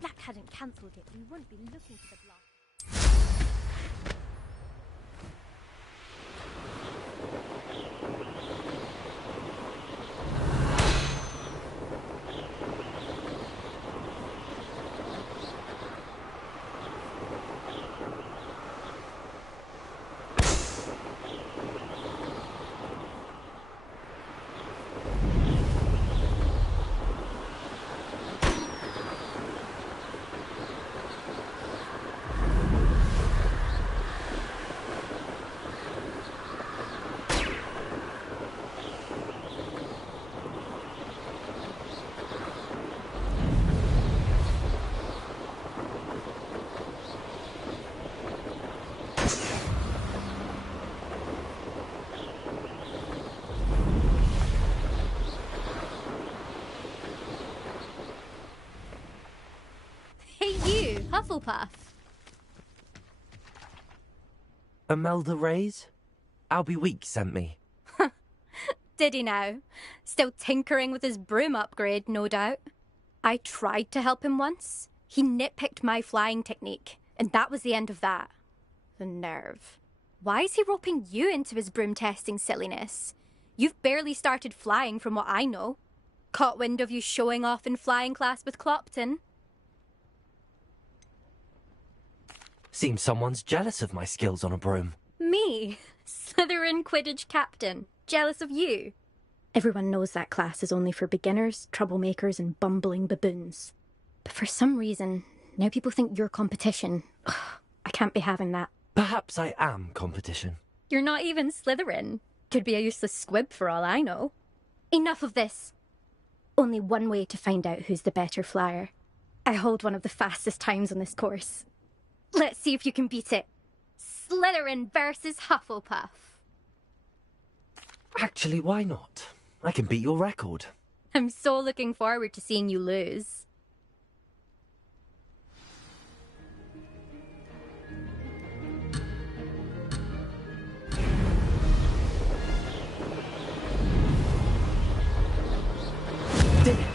Black hadn't cancelled it, we wouldn't be looking for the block. Hufflepuff. Imelda Reyes? Albie Weeks sent me. Did he now? Still tinkering with his broom upgrade, no doubt. I tried to help him once. He nitpicked my flying technique, and that was the end of that. The nerve. Why is he roping you into his broom testing silliness? You've barely started flying from what I know. Caught wind of you showing off in flying class with Clopton. Seems someone's jealous of my skills on a broom. Me? Slytherin Quidditch captain. Jealous of you? Everyone knows that class is only for beginners, troublemakers, and bumbling baboons. But for some reason, now people think you're competition. Ugh, I can't be having that. Perhaps I am competition. You're not even Slytherin. Could be a useless squib for all I know. Enough of this. Only one way to find out who's the better flyer. I hold one of the fastest times on this course. Let's see if you can beat it. Slytherin versus Hufflepuff. Actually, why not? I can beat your record. I'm so looking forward to seeing you lose. Did it!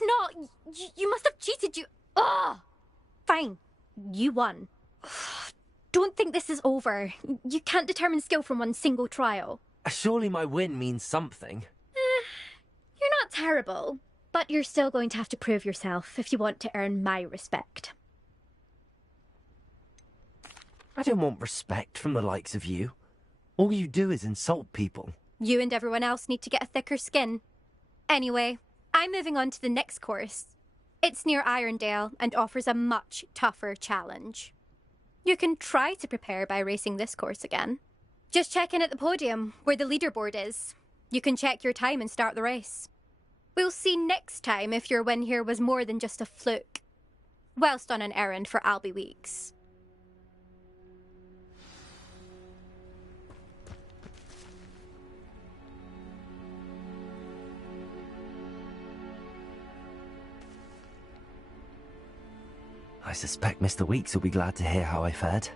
It's not. You must have cheated. Ugh! Fine. You won. Don't think this is over. You can't determine skill from one single trial. Surely my win means something. You're not terrible, but you're still going to have to prove yourself if you want to earn my respect. I don't want respect from the likes of you. All you do is insult people. You and everyone else need to get a thicker skin. Anyway, I'm moving on to the next course. It's near Irondale and offers a much tougher challenge. You can try to prepare by racing this course again. Just check in at the podium, where the leaderboard is. You can check your time and start the race. We'll see next time if your win here was more than just a fluke. Whilst on an errand for Albie Weeks. I suspect Mr. Weeks will be glad to hear how I fared.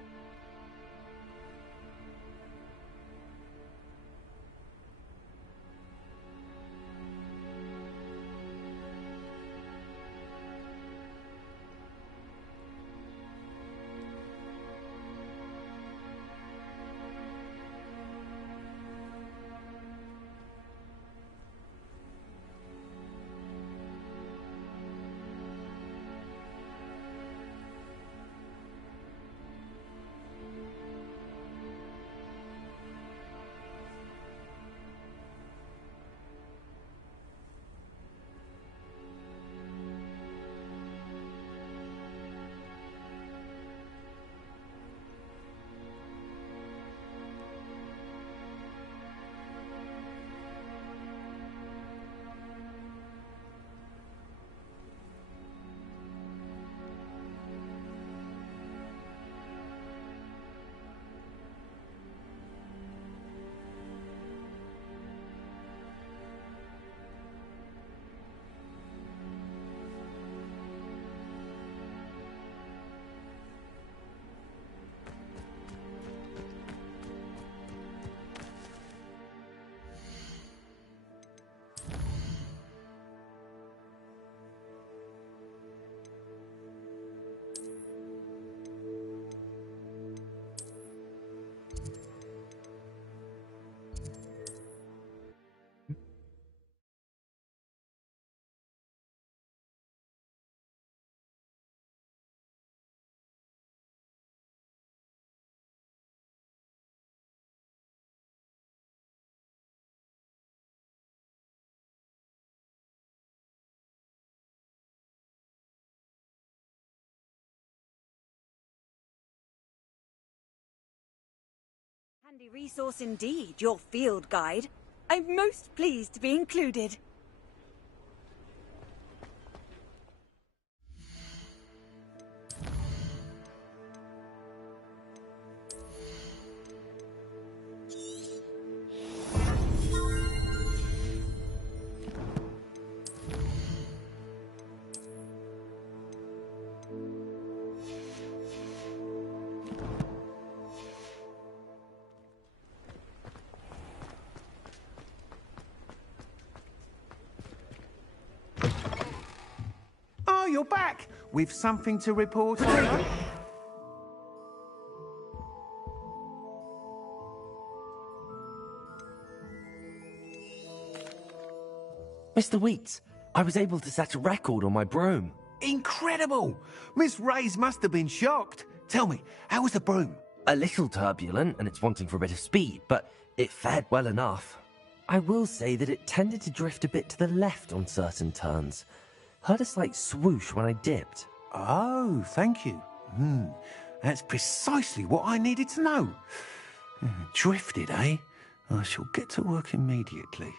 Handy resource indeed, your field guide. I'm most pleased to be included. Oh, you're back with something to report. Mr. Weeks, I was able to set a record on my broom. Incredible! Miss Reyes must have been shocked. Tell me, how was the broom? A little turbulent, and it's wanting for a bit of speed, but it fared well enough. I will say that it tended to drift a bit to the left on certain turns. Heard a slight swoosh when I dipped. Oh, thank you. That's precisely what I needed to know. Drifted, eh? I shall get to work immediately.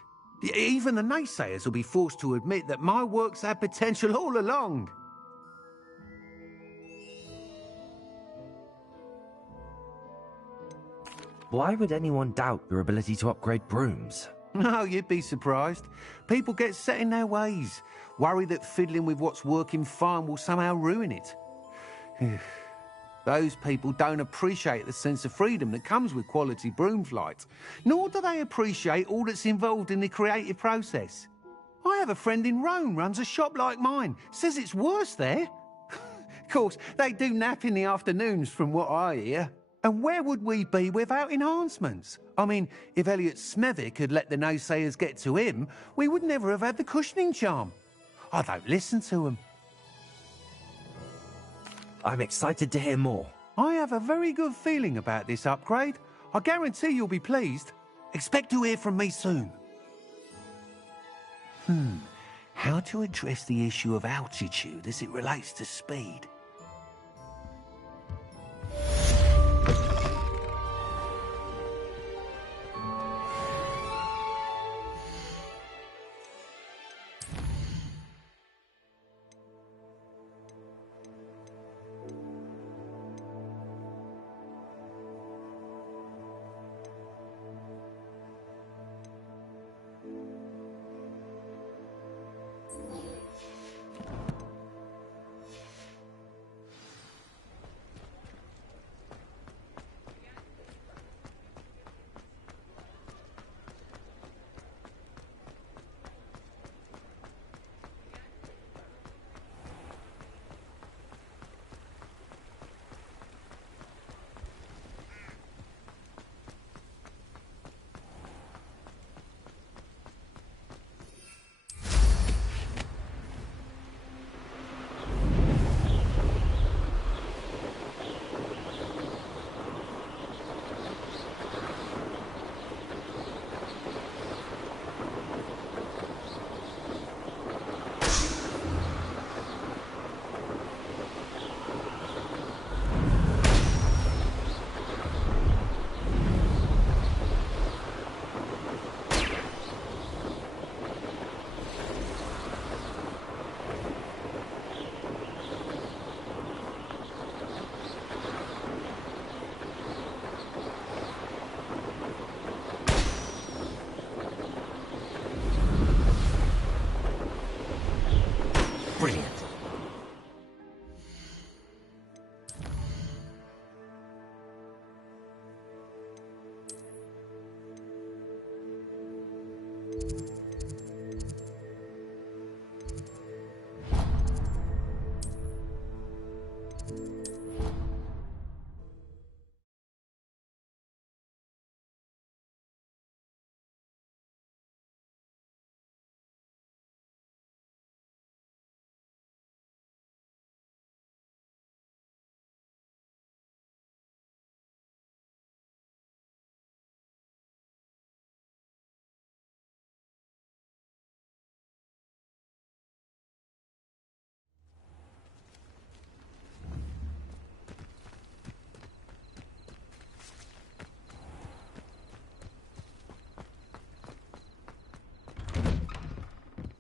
Even the naysayers will be forced to admit that my work's had potential all along. Why would anyone doubt your ability to upgrade brooms? No, you'd be surprised. People get set in their ways, worry that fiddling with what's working fine will somehow ruin it. Those people don't appreciate the sense of freedom that comes with quality broom flight, nor do they appreciate all that's involved in the creative process. I have a friend in Rome runs a shop like mine. Says it's worse there. Of course, they do nap in the afternoons from what I hear. And where would we be without enhancements? I mean, if Elliot Smethwick had let the naysayers get to him, we would never have had the cushioning charm. I don't listen to them. I'm excited to hear more. I have a very good feeling about this upgrade. I guarantee you'll be pleased. Expect to hear from me soon. How to address the issue of altitude as it relates to speed? Brilliant.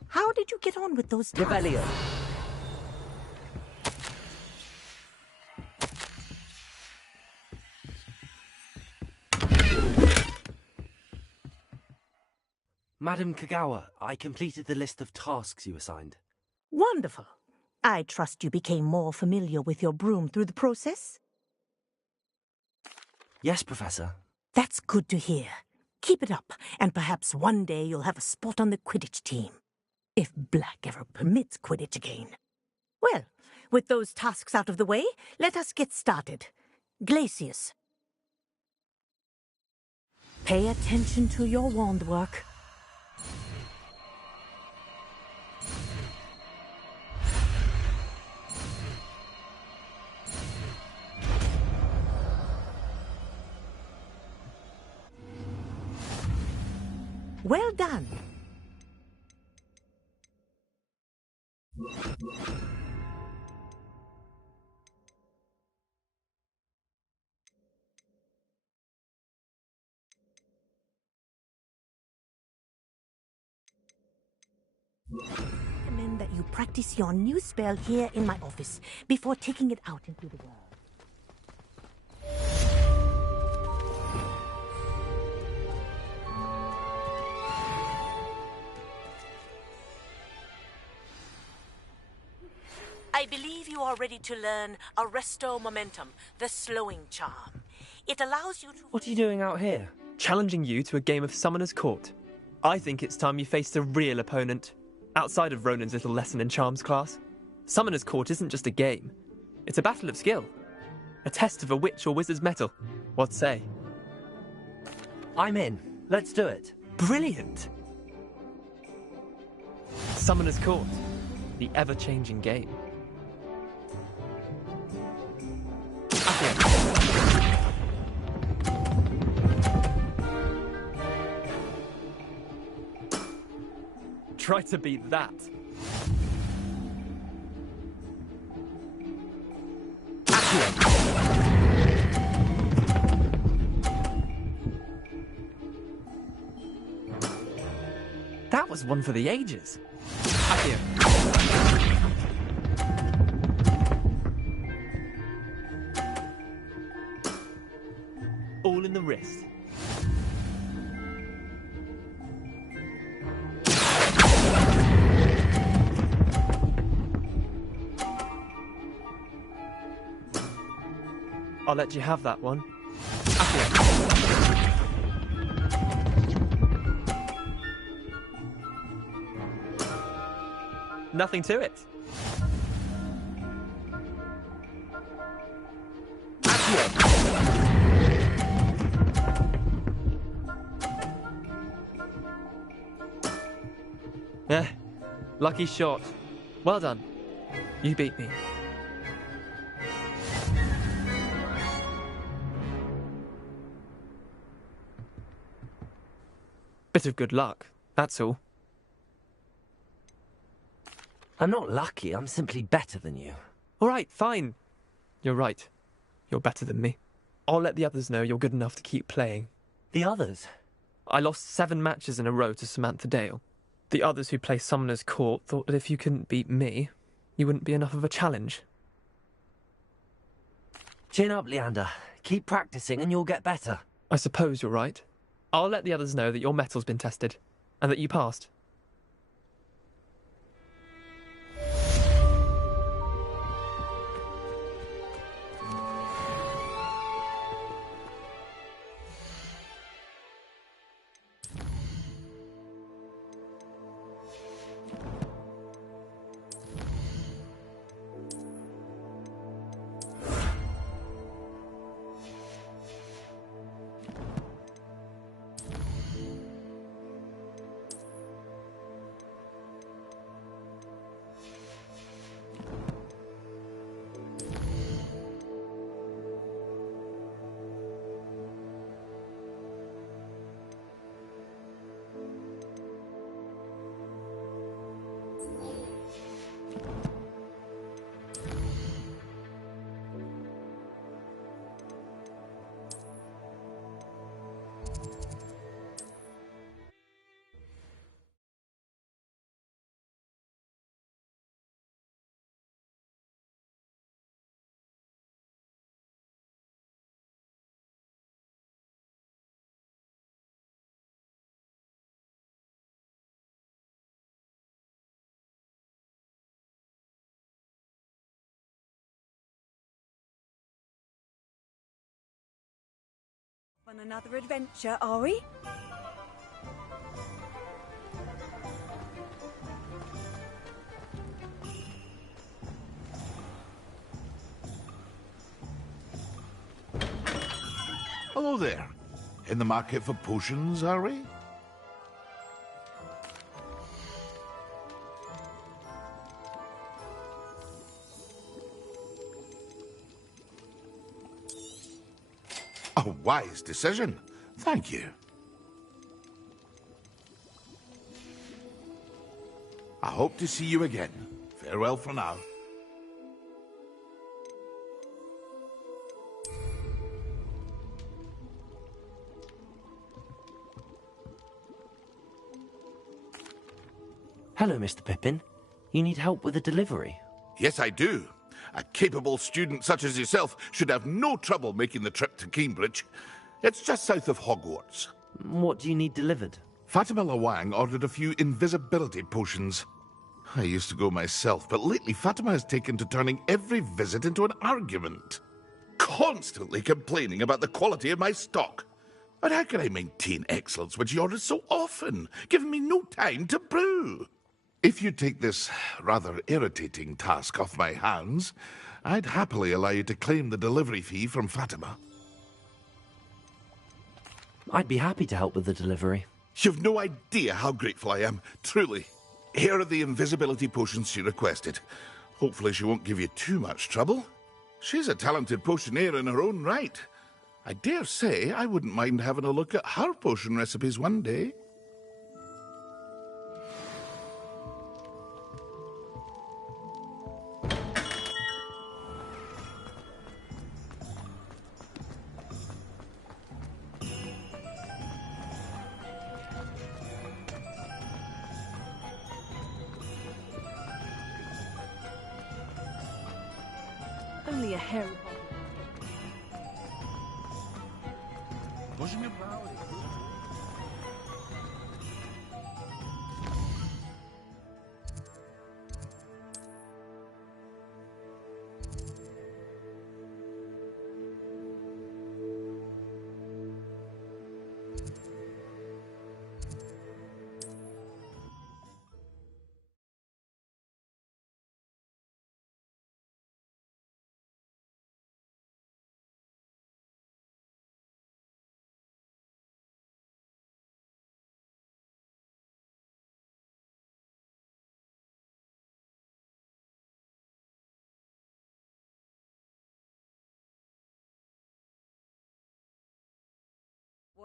How did you get on with those tasks? Rebellion. Madam Kagawa, I completed the list of tasks you assigned. Wonderful. I trust you became more familiar with your broom through the process? Yes, Professor. That's good to hear. Keep it up, and perhaps one day you'll have a spot on the Quidditch team. If Black ever permits Quidditch again. Well, with those tasks out of the way, let us get started. Glacius. Pay attention to your wand work. Well done. I recommend that you practice your new spell here in my office before taking it out into the world. I believe you are ready to learn Arresto Momentum, the slowing charm. It allows you to... What are you doing out here? Challenging you to a game of Summoner's Court. I think it's time you faced a real opponent. Outside of Ronan's little lesson in charms class, Summoner's Court isn't just a game. It's a battle of skill. A test of a witch or wizard's mettle. What say? I'm in. Let's do it. Brilliant! Summoner's Court. The ever-changing game. Try to beat that. That was one for the ages. Accio. All in the wrist. I'll let you have that one. Nothing to it. Lucky shot. Well done. You beat me. Bit of good luck, that's all. I'm not lucky, I'm simply better than you. All right, fine. You're right. You're better than me. I'll let the others know you're good enough to keep playing. The others? I lost 7 matches in a row to Samantha Dale. The others who play Summoner's Court thought that if you couldn't beat me, you wouldn't be enough of a challenge. Chin up, Leander. Keep practicing and you'll get better. I suppose you're right. I'll let the others know that your metal's been tested, and that you passed. On another adventure, are we? Hello there. In the market for potions, are we? A wise decision. Thank you. I hope to see you again. Farewell for now. Hello, Mr. Pippin. You need help with a delivery? Yes, I do. A capable student such as yourself should have no trouble making the trip to Cambridge. It's just south of Hogwarts. What do you need delivered? Fatima Lawang ordered a few invisibility potions. I used to go myself, but lately Fatima has taken to turning every visit into an argument. Constantly complaining about the quality of my stock. But how can I maintain excellence when she orders so often, giving me no time to brew? If you take this rather irritating task off my hands, I'd happily allow you to claim the delivery fee from Fatima. I'd be happy to help with the delivery. You've no idea how grateful I am, truly. Here are the invisibility potions she requested. Hopefully she won't give you too much trouble. She's a talented potioneer in her own right. I dare say I wouldn't mind having a look at her potion recipes one day. Only a hair.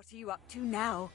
What are you up to now?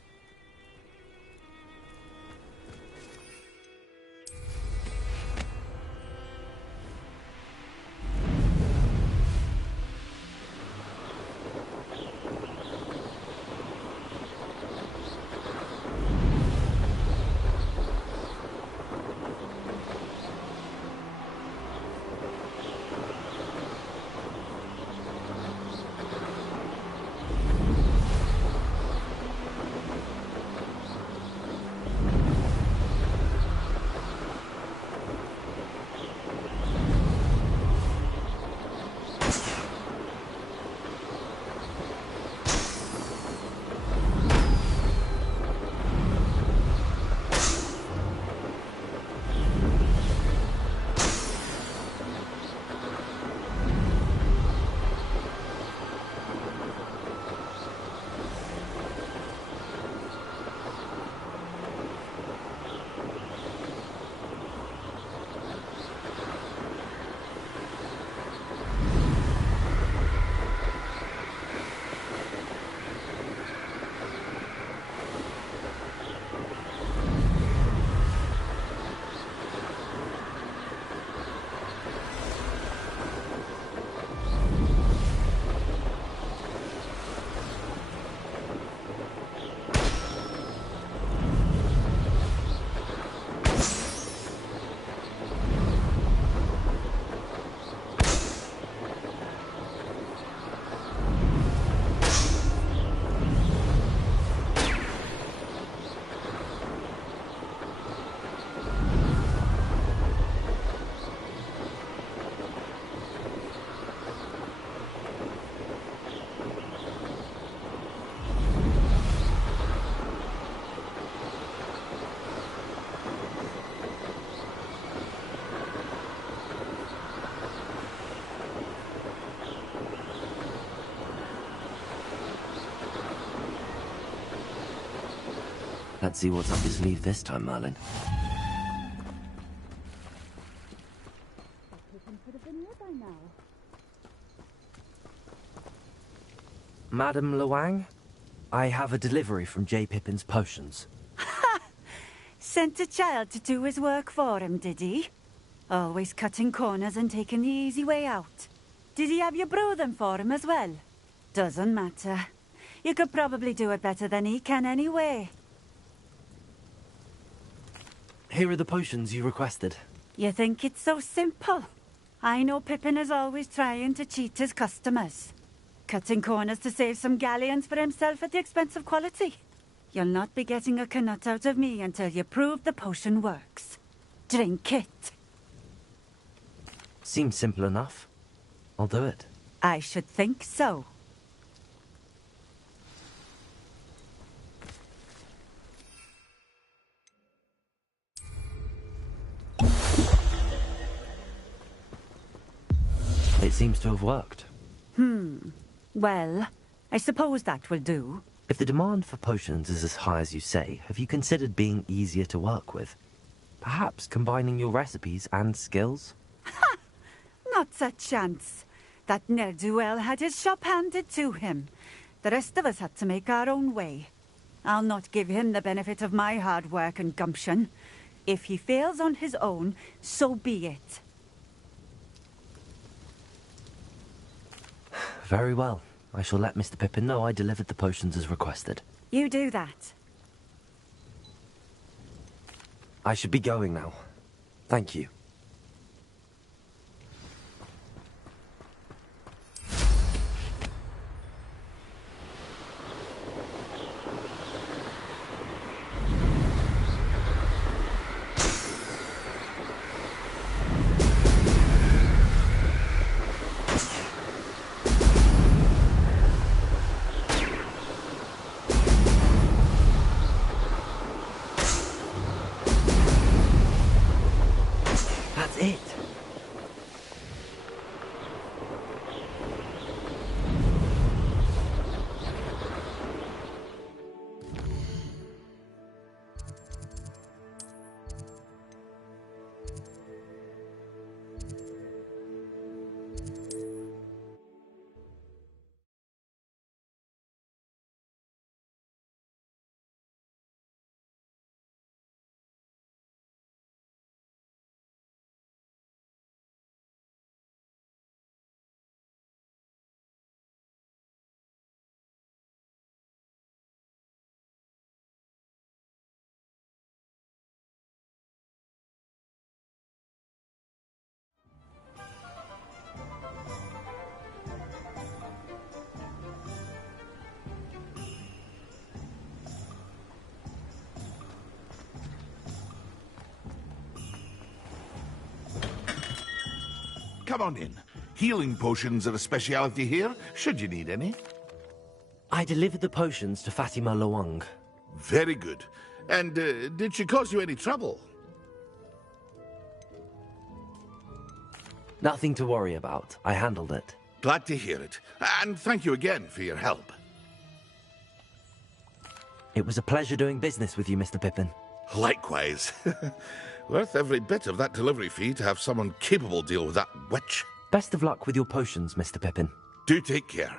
Let's see what's up your sleeve this time, Merlin. Madam Luang, I have a delivery from J. Pippin's Potions. Sent a child to do his work for him, did he? Always cutting corners and taking the easy way out. Did he have you brew them for him as well? Doesn't matter. You could probably do it better than he can anyway. Here are the potions you requested. You think it's so simple? I know Pippin is always trying to cheat his customers. Cutting corners to save some galleons for himself at the expense of quality. You'll not be getting a canut out of me until you prove the potion works. Drink it. Seems simple enough. I'll do it. I should think so. seems to have worked. Well, I suppose that will do. If the demand for potions is as high as you say, have you considered being easier to work with? Perhaps combining your recipes and skills? Not a chance. That ne'er-do-well had his shop handed to him. The rest of us had to make our own way. I'll not give him the benefit of my hard work and gumption. If he fails on his own, so be it. Very well. I shall let Mr. Pippin know I delivered the potions as requested. You do that. I should be going now. Thank you. That's it. Come on in. Healing potions are a speciality here, should you need any. I delivered the potions to Fatima Lawang. Very good. And did she cause you any trouble? Nothing to worry about. I handled it. Glad to hear it. And thank you again for your help. It was a pleasure doing business with you, Mr. Pippin. Likewise. Worth every bit of that delivery fee to have someone capable deal with that witch. Best of luck with your potions, Mr. Pippin. Do take care.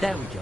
There we go.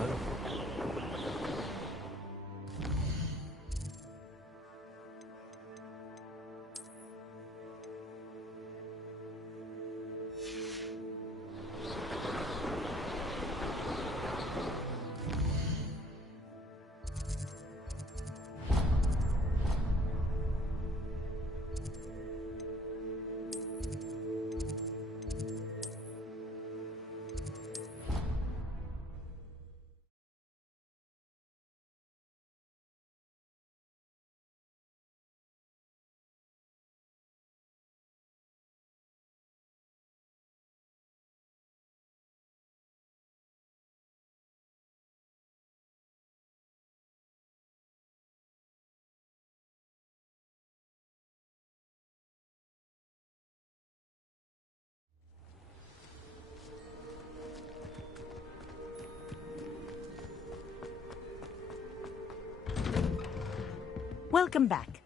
Welcome back.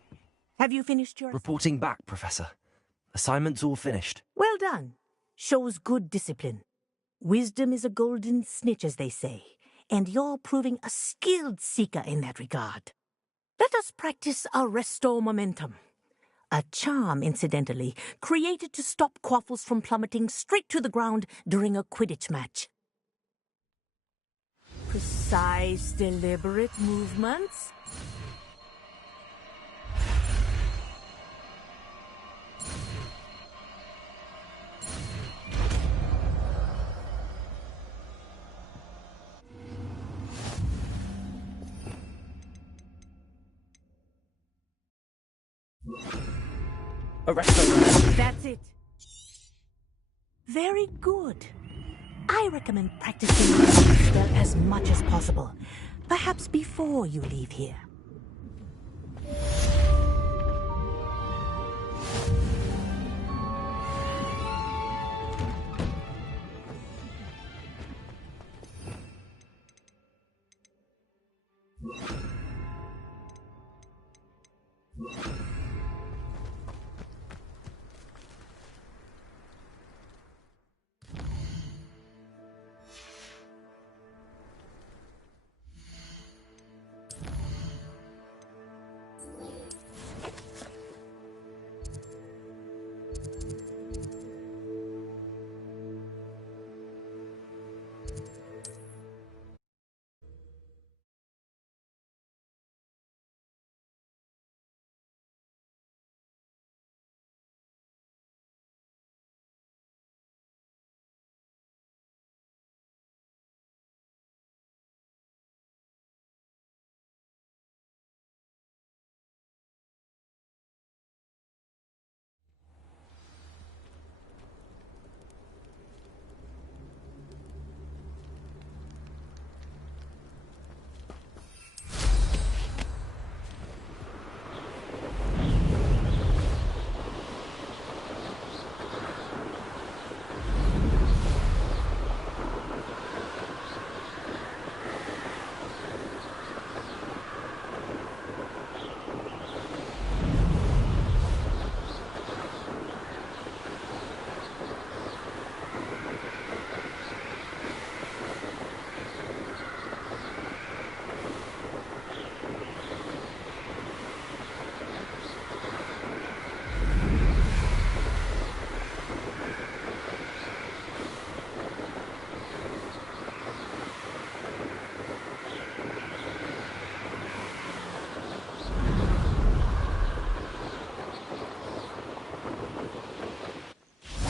Have you finished your... Reporting back, Professor. Assignment's all finished. Well done. Shows good discipline. Wisdom is a golden snitch, as they say, and you're proving a skilled seeker in that regard. Let us practice our restore momentum. A charm, incidentally, created to stop quaffles from plummeting straight to the ground during a Quidditch match. Precise, deliberate movements. That's it. Very good. I recommend practicing this spell as much as possible, perhaps before you leave here.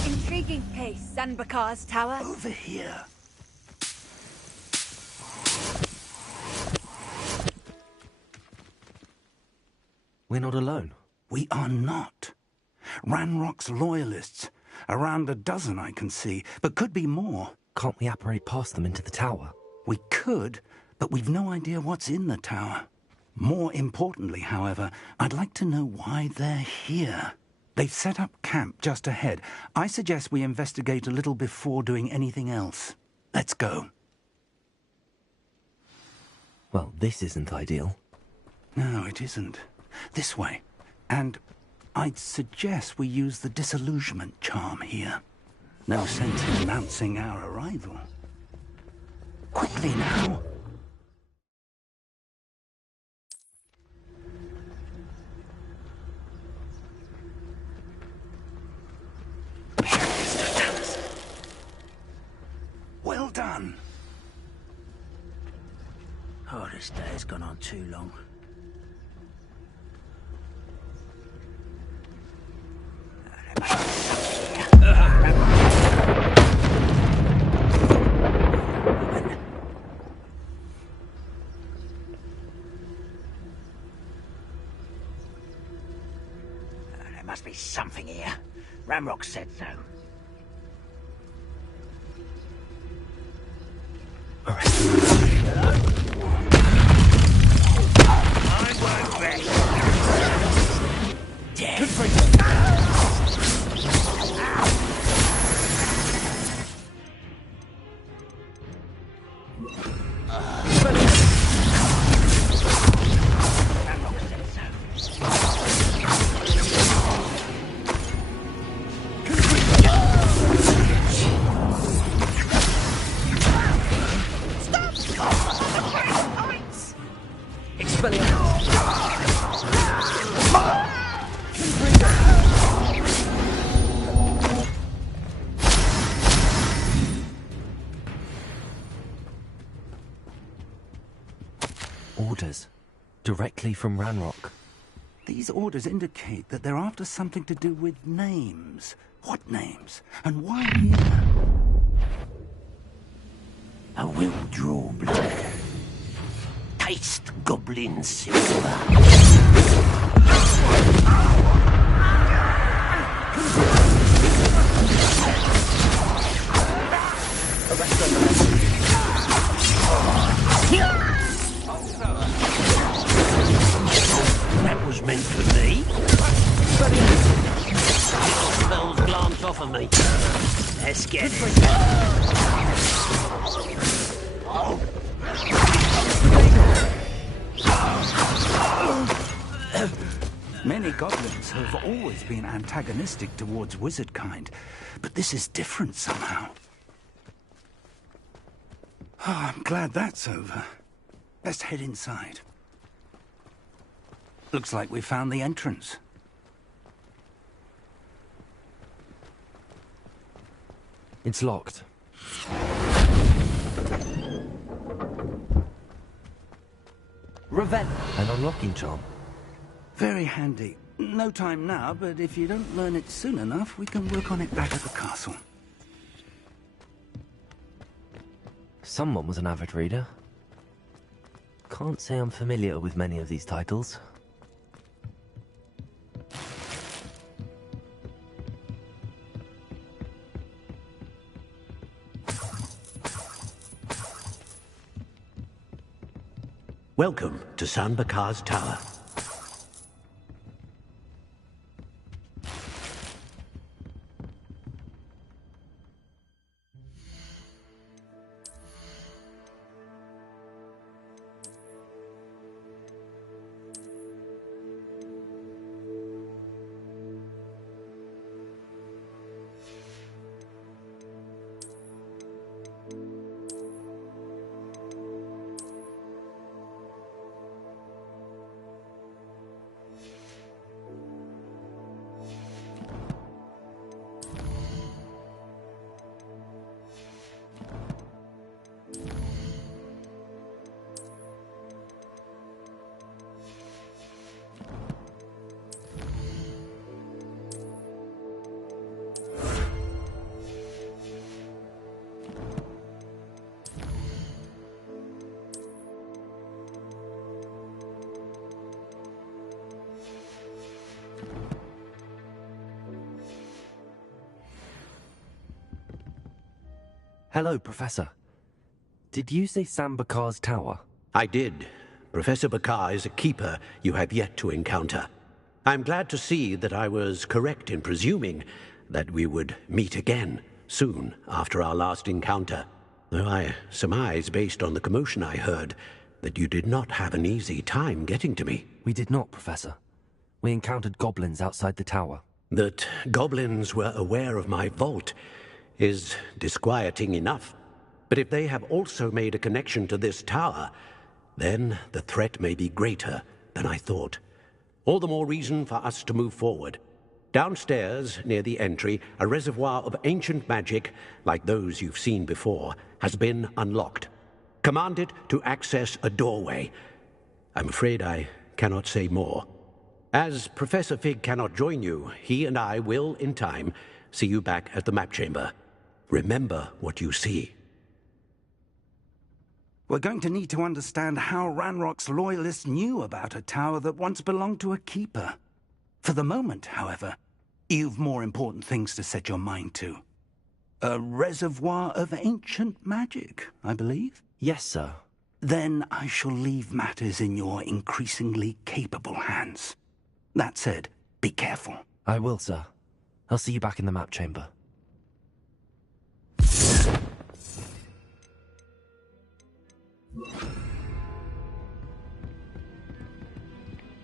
Intriguing case, Sanbakar's tower. Over here. We're not alone. We are not. Ranrock's loyalists. Around a dozen I can see, but could be more. Can't we apparate past them into the tower? We could, but we've no idea what's in the tower. More importantly, however, I'd like to know why they're here. They've set up camp just ahead. I suggest we investigate a little before doing anything else. Let's go. Well, this isn't ideal. No, it isn't. This way. And I'd suggest we use the disillusionment charm here. No sense in announcing our arrival. Quick! quickly now. Well done. Oh, this day has gone on too long. There must be something here. Ramrock said so. All right. I won't bet. Dead. Orders. Directly from Ranrock. These orders indicate that they're after something to do with names. What names? And why here? I will draw blood. Taste goblin silver. That was meant for me. Spells glance off of me. Let's get it. Many goblins have always been antagonistic towards wizard kind, but this is different somehow. Oh, I'm glad that's over. Best head inside. Looks like we found the entrance. It's locked. Revel, an unlocking charm. Very handy. No time now, but if you don't learn it soon enough, we can work on it back at the castle. Someone was an avid reader. Can't say I'm familiar with many of these titles. Welcome to Sanbakar's Tower. Hello, Professor. Did you say Sambakar's Tower? I did. Professor Bakar is a keeper you have yet to encounter. I'm glad to see that I was correct in presuming that we would meet again soon after our last encounter, though I surmise, based on the commotion I heard, that you did not have an easy time getting to me. We did not, Professor. We encountered goblins outside the tower. That goblins were aware of my vault is disquieting enough. But if they have also made a connection to this tower, then the threat may be greater than I thought. All the more reason for us to move forward. Downstairs, near the entry, a reservoir of ancient magic, like those you've seen before, has been unlocked. Command it to access a doorway. I'm afraid I cannot say more. As Professor Fig cannot join you, he and I will, in time, see you back at the map chamber. Remember what you see. We're going to need to understand how Ranrock's loyalists knew about a tower that once belonged to a keeper. For the moment, however, you've more important things to set your mind to. A reservoir of ancient magic, I believe? Yes, sir. Then I shall leave matters in your increasingly capable hands. That said, be careful. I will, sir. I'll see you back in the map chamber.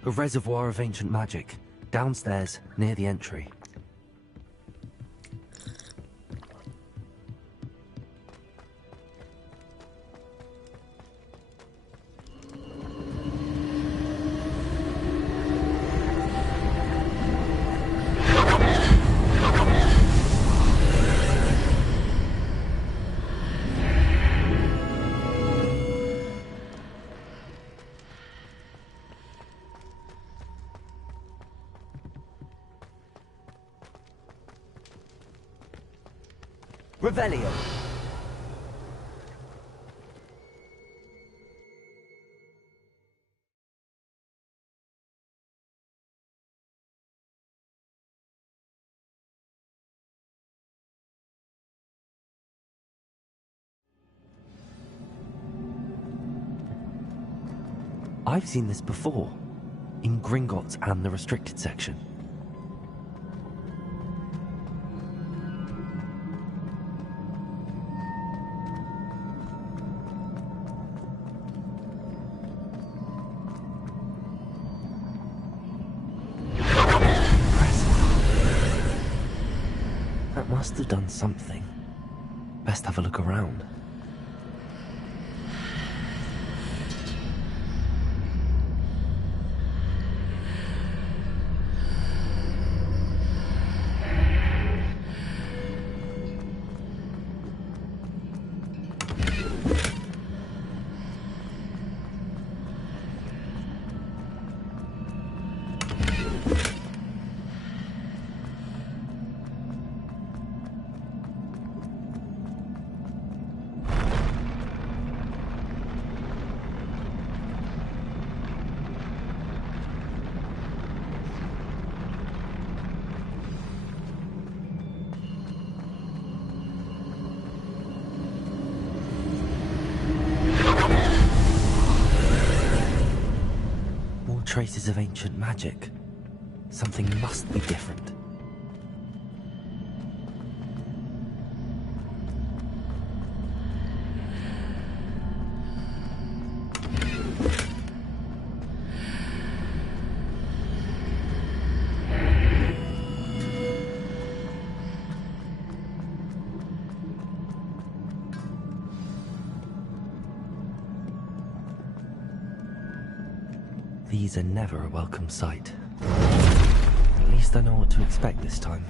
A reservoir of ancient magic, downstairs, near the entry. Revelio. I've seen this before, in Gringotts and the restricted section. That must have done something. Best have a look around. Traces of ancient magic. Something must be different. These are never a welcome sight. At least I know what to expect this time.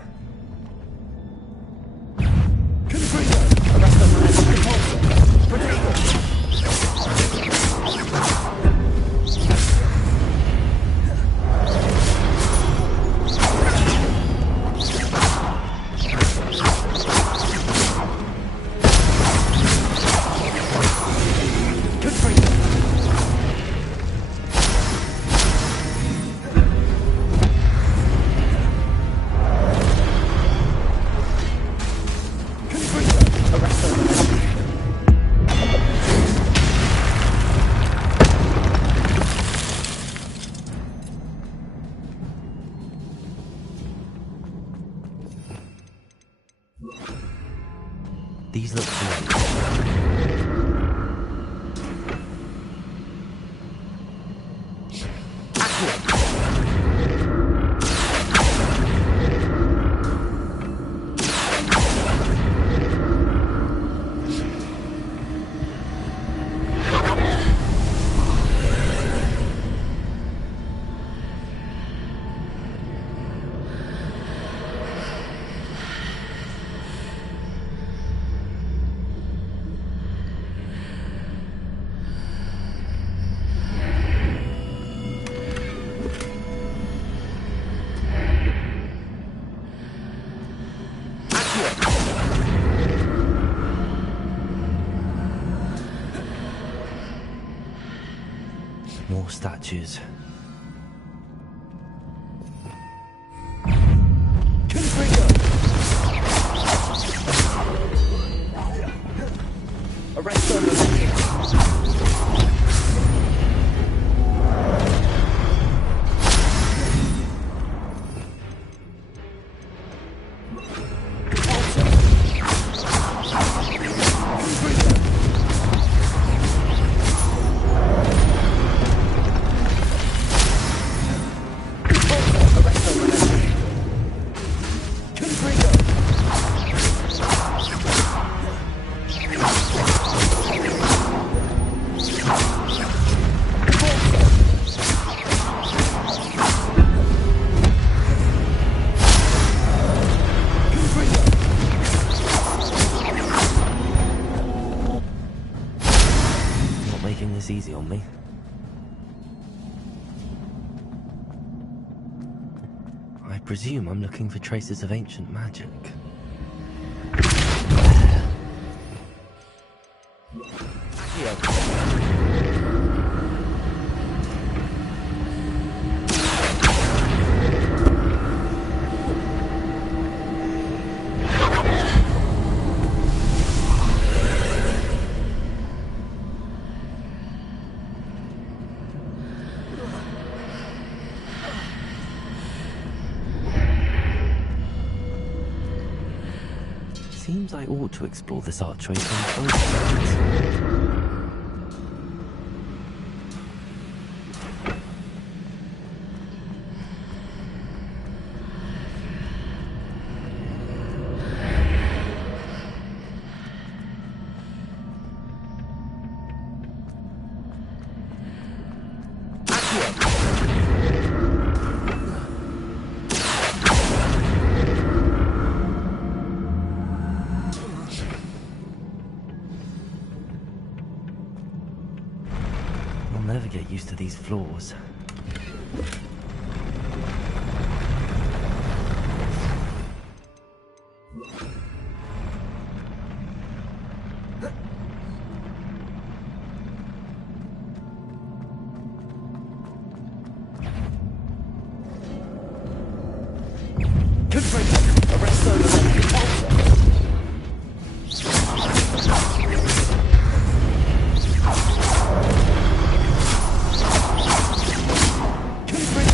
More statues. Arrest them! Making this easy on me. I presume I'm looking for traces of ancient magic. Seems I ought to explore this archway from both sides. I'll never get used to these floors. Arrest those! Can you bring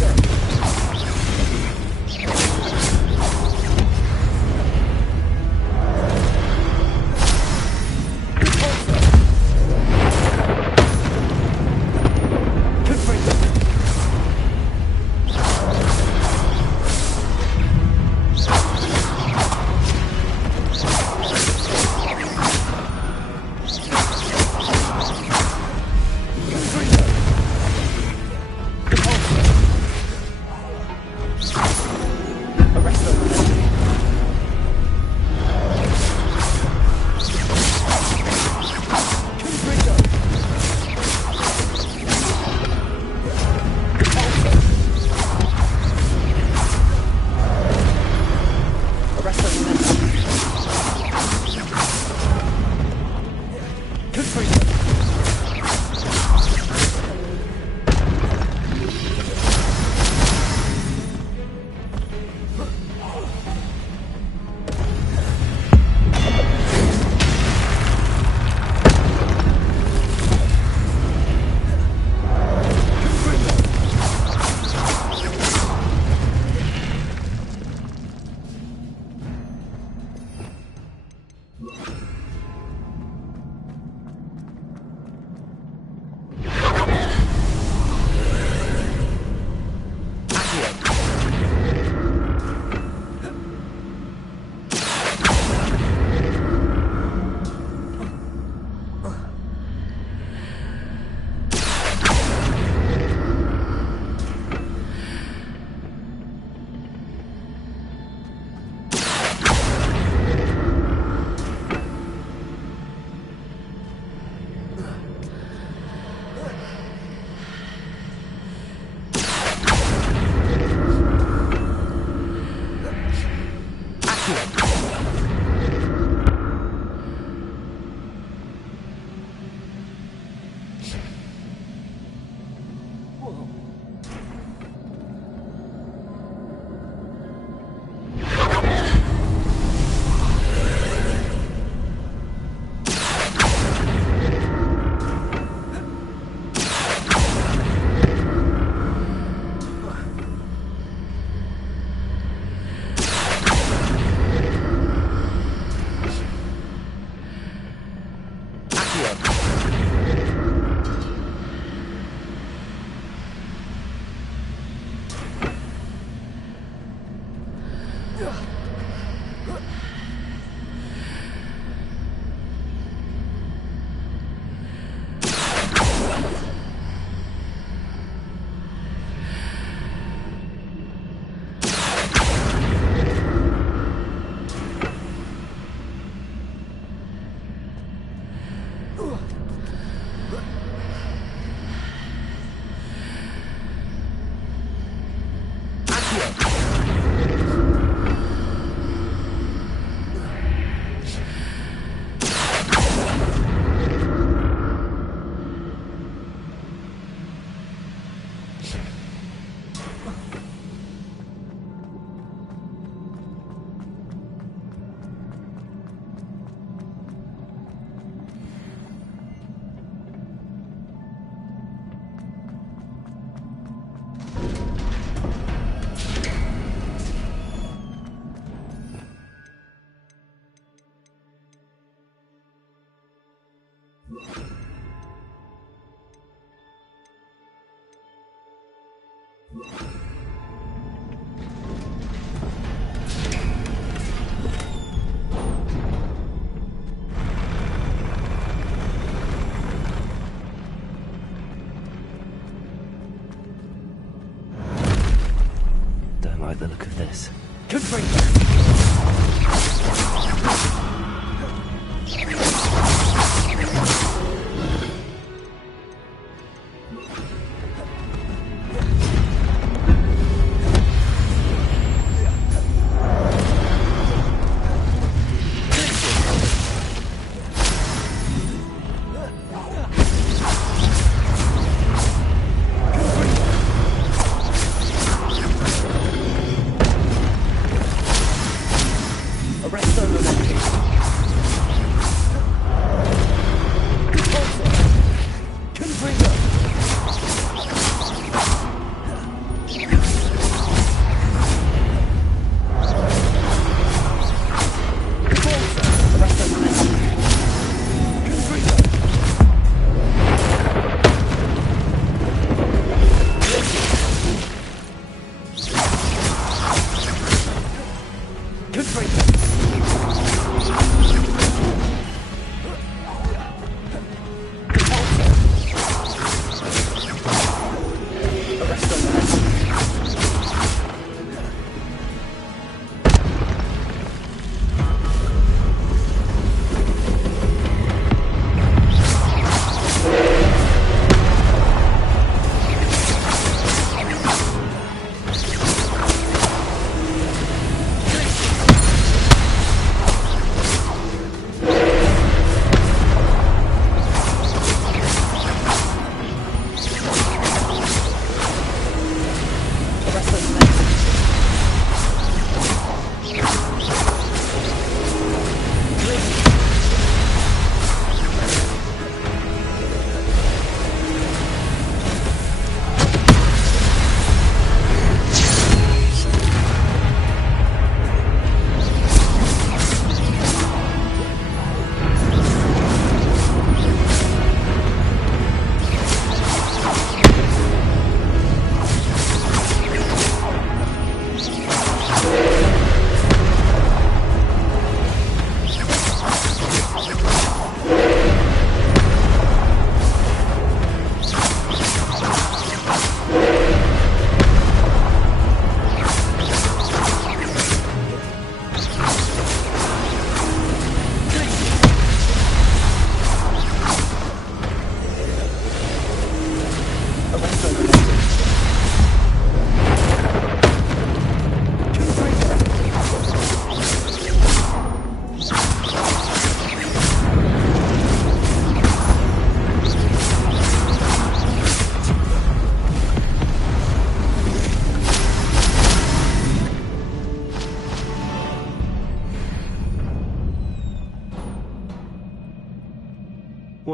Don't like the look of this.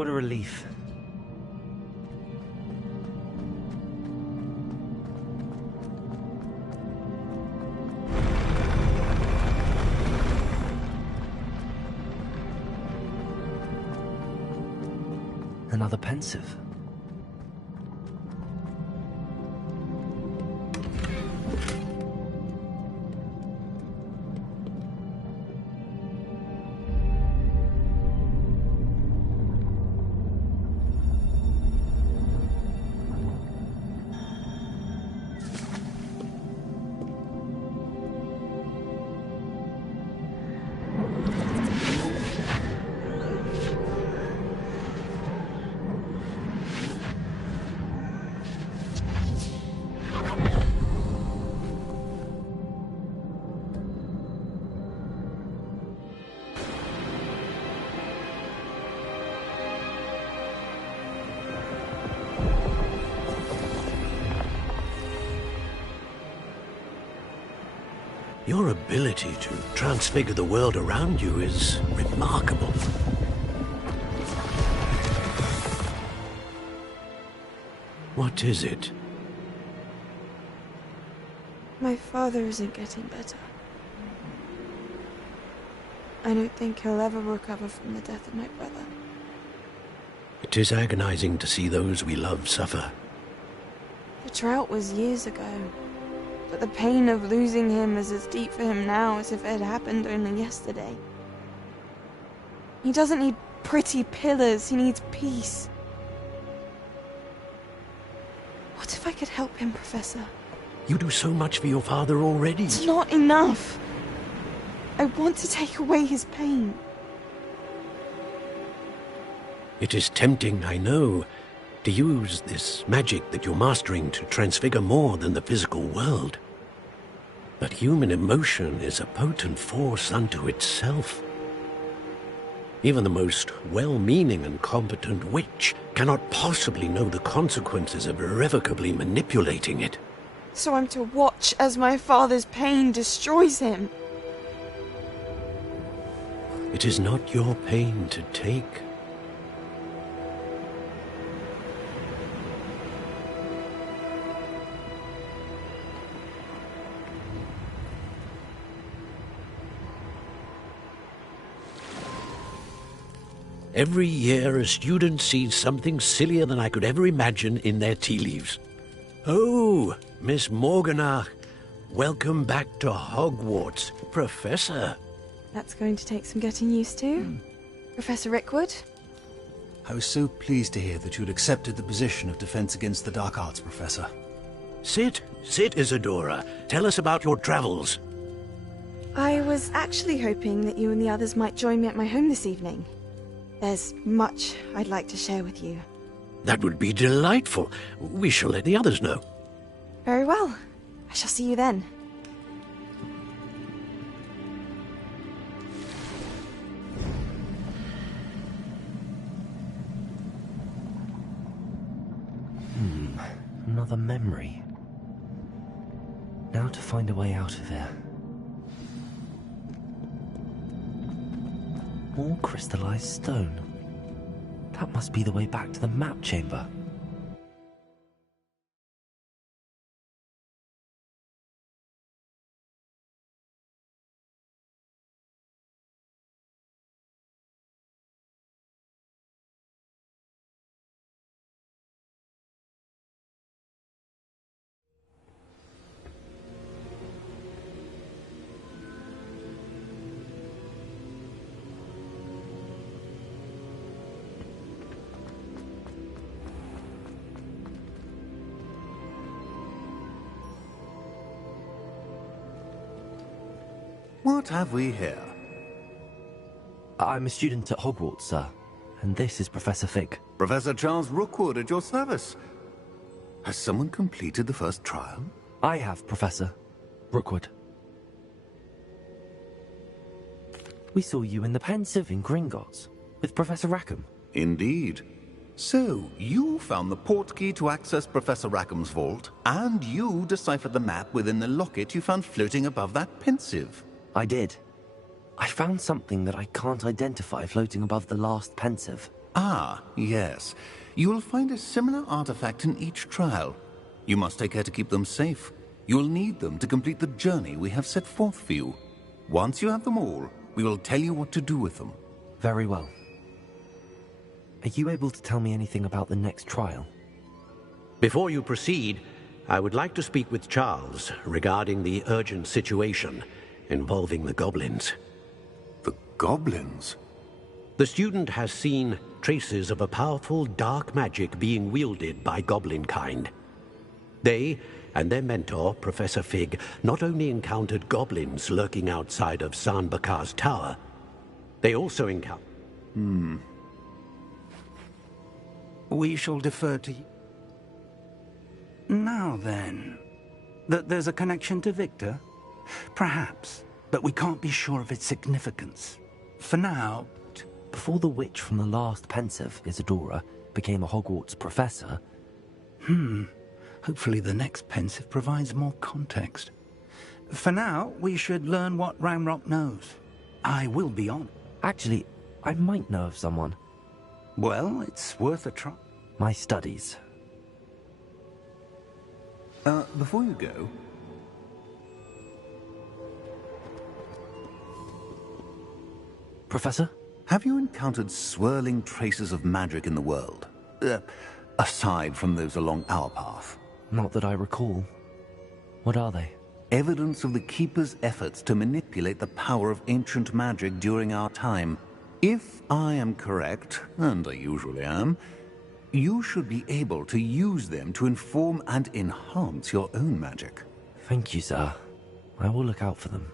What a relief. Another pensive. Your ability to transfigure the world around you is remarkable. What is it? My father isn't getting better. I don't think he'll ever recover from the death of my brother. It is agonizing to see those we love suffer. The drought was years ago, but the pain of losing him is as deep for him now as if it had happened only yesterday. He doesn't need pretty pillars, he needs peace. What if I could help him, Professor? You do so much for your father already. It's not enough. I want to take away his pain. It is tempting, I know, to use this magic that you're mastering to transfigure more than the physical world. But human emotion is a potent force unto itself. Even the most well-meaning and competent witch cannot possibly know the consequences of irrevocably manipulating it. So I'm to watch as my father's pain destroys him. It is not your pain to take. Every year a student sees something sillier than I could ever imagine in their tea leaves. Oh, Miss Morganach, welcome back to Hogwarts, Professor. That's going to take some getting used to. Professor Rickwood? I was so pleased to hear that you'd accepted the position of Defense Against the Dark Arts, Professor. Sit, Isadora. Tell us about your travels. I was actually hoping that you and the others might join me at my home this evening. There's much I'd like to share with you. That would be delightful. We shall let the others know. Very well. I shall see you then. Another memory. Now to find a way out of here. More crystallized stone. That must be the way back to the map chamber. What have we here? I'm a student at Hogwarts, sir, and this is Professor Fig. Professor Charles Rookwood at your service. Has someone completed the first trial? I have, Professor Rookwood. We saw you in the Pensive in Gringotts with Professor Rackham. Indeed. So, you found the portkey to access Professor Rackham's vault, and you deciphered the map within the locket you found floating above that Pensive. I did. I found something that I can't identify floating above the last Pensive. Ah, yes. You will find a similar artifact in each trial. You must take care to keep them safe. You will need them to complete the journey we have set forth for you. Once you have them all, we will tell you what to do with them. Very well. Are you able to tell me anything about the next trial? Before you proceed, I would like to speak with Charles regarding the urgent situation involving the goblins. The goblins? The student has seen traces of a powerful dark magic being wielded by goblin kind. They and their mentor, Professor Fig, not only encountered goblins lurking outside of San Bakar's tower, they also encountered... We shall defer to you. Now then, there's a connection to Victor? Perhaps, but we can't be sure of its significance. For now... Before the witch from the last Pensive, Isadora, became a Hogwarts professor... Hopefully the next Pensive provides more context. For now, we should learn what Ranrock knows. I will be on. Actually, I might know of someone. Well, it's worth a try. My studies. Before you go... Professor? Have you encountered swirling traces of magic in the world? Aside from those along our path? Not that I recall. What are they? Evidence of the Keeper's efforts to manipulate the power of ancient magic during our time. If I am correct, and I usually am, you should be able to use them to inform and enhance your own magic. Thank you, sir. I will look out for them.